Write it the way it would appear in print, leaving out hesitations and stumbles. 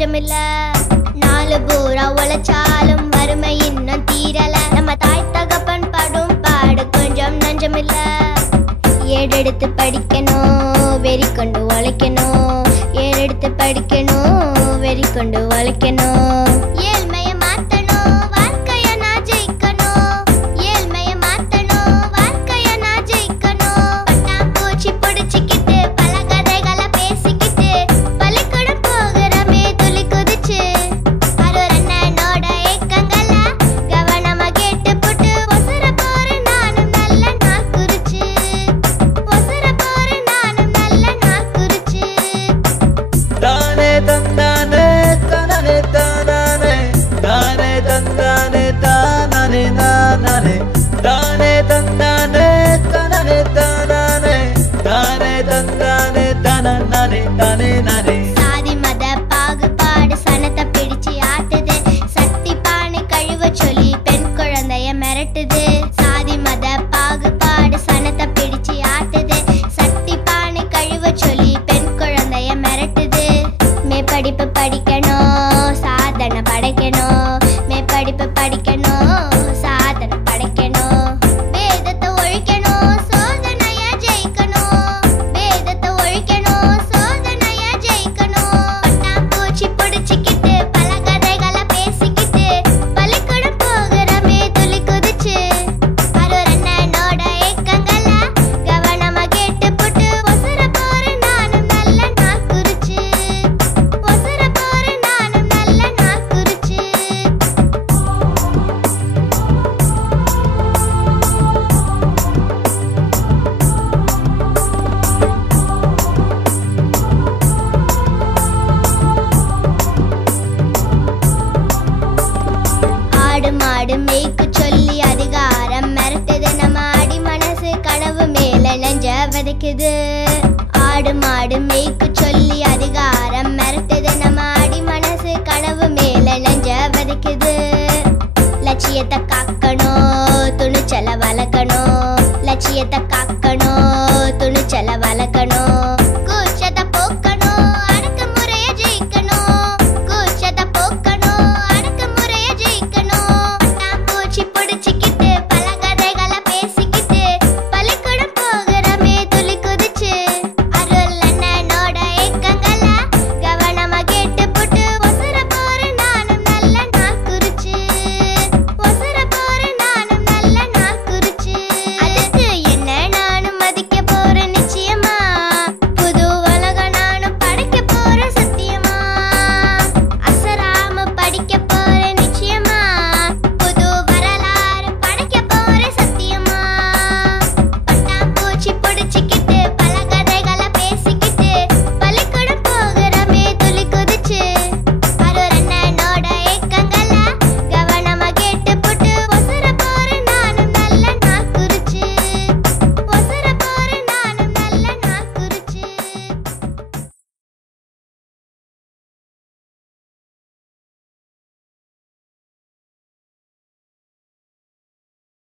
பஞ்சமில்ல நாலு பூரா உழைச்சாலும் வறுமை இன்னும் தீரல நம்ம தாய் தகப்பன் படும் பாடு கொஞ்சம் நஞ்சமில்ல ஏறெடுத்து படிக்கணும் வெறி கொண்டு உழைக்கணும் ஏறெடுத்து படிக்கணும் வெறி கொண்டு உழைக்கணும் ஏழ்மையை மாத்தணும் வாழ்க்கைய நான் ஜெயிக்கணும் ஏழ்மையை மாத்தணும் வாழ்க்கைய நான் ஜெயிக்கணும் பட்டாம்பூச்சி பிடிச்சிக்கிட்டு பல கதைகளை பேசிக்கிட்டு பள்ளிக்கூடம் போகிறமே துளி குதிச்சு அருள் அண்ணனோட ஏக்கங்களை கவனமா கேட்டு போட்டு ஒசர போறேன் நானும் நல்ல நாள் குறிச்சு ஒசர போறேன் நானும் நல்ல நாள் குறிச்சு தானே தந்தானே தானே தானே தானே தந்தானே தானே நானே தானே தந்தானே தானே தானே தானே தந்தானே தானே தானே நானே சாதி மத பாகுபாடு சனத்தை பிடிச்சு ஆட்டுது சட்டி பானை கழுவ சொல்லி பெண் குழந்தைய மிரட்டுது சாதி மத பாகுபாடு சனத்தை பிடிச்சு ஆட்டுது சட்டி பானை கழுவ சொல்லி பெண் குழந்தைய மிரட்டுது மேற்படிப்பு படிக்கணும் சாதனை படைக்கணும் மேற்படிப்பு படிக்கணும் சாதனை படைக்கணும் வேதத்தை ஒழிக்கணும் சோதனைய ஜெயிக்கணும் வேதத்தை ஒழிக்கணும் சோதனைய ஜெயிக்கணும் பட்டாம்பூச்சி பிடிச்சிக்கிட்டு பல கதைகளை பேசிக்கிட்டு பள்ளிக்கூடம் போகிறமே துளி குதிச்சு அருள் அண்ணனோட ஏக்கங்களை கவனமா கேட்டு போட்டு ஒசர போறேன் நானும் நல்ல நாள் குறிச்சு ஒசர போறேன் நானும் நல்ல நாள் குறிச்சு ஆடு மாடு மேய்க்கு சொல்லி அதிகாரம் மிரட்டுது நம்ம அடி மனசு கனவு மேல நெஞ்ச விதைக்குது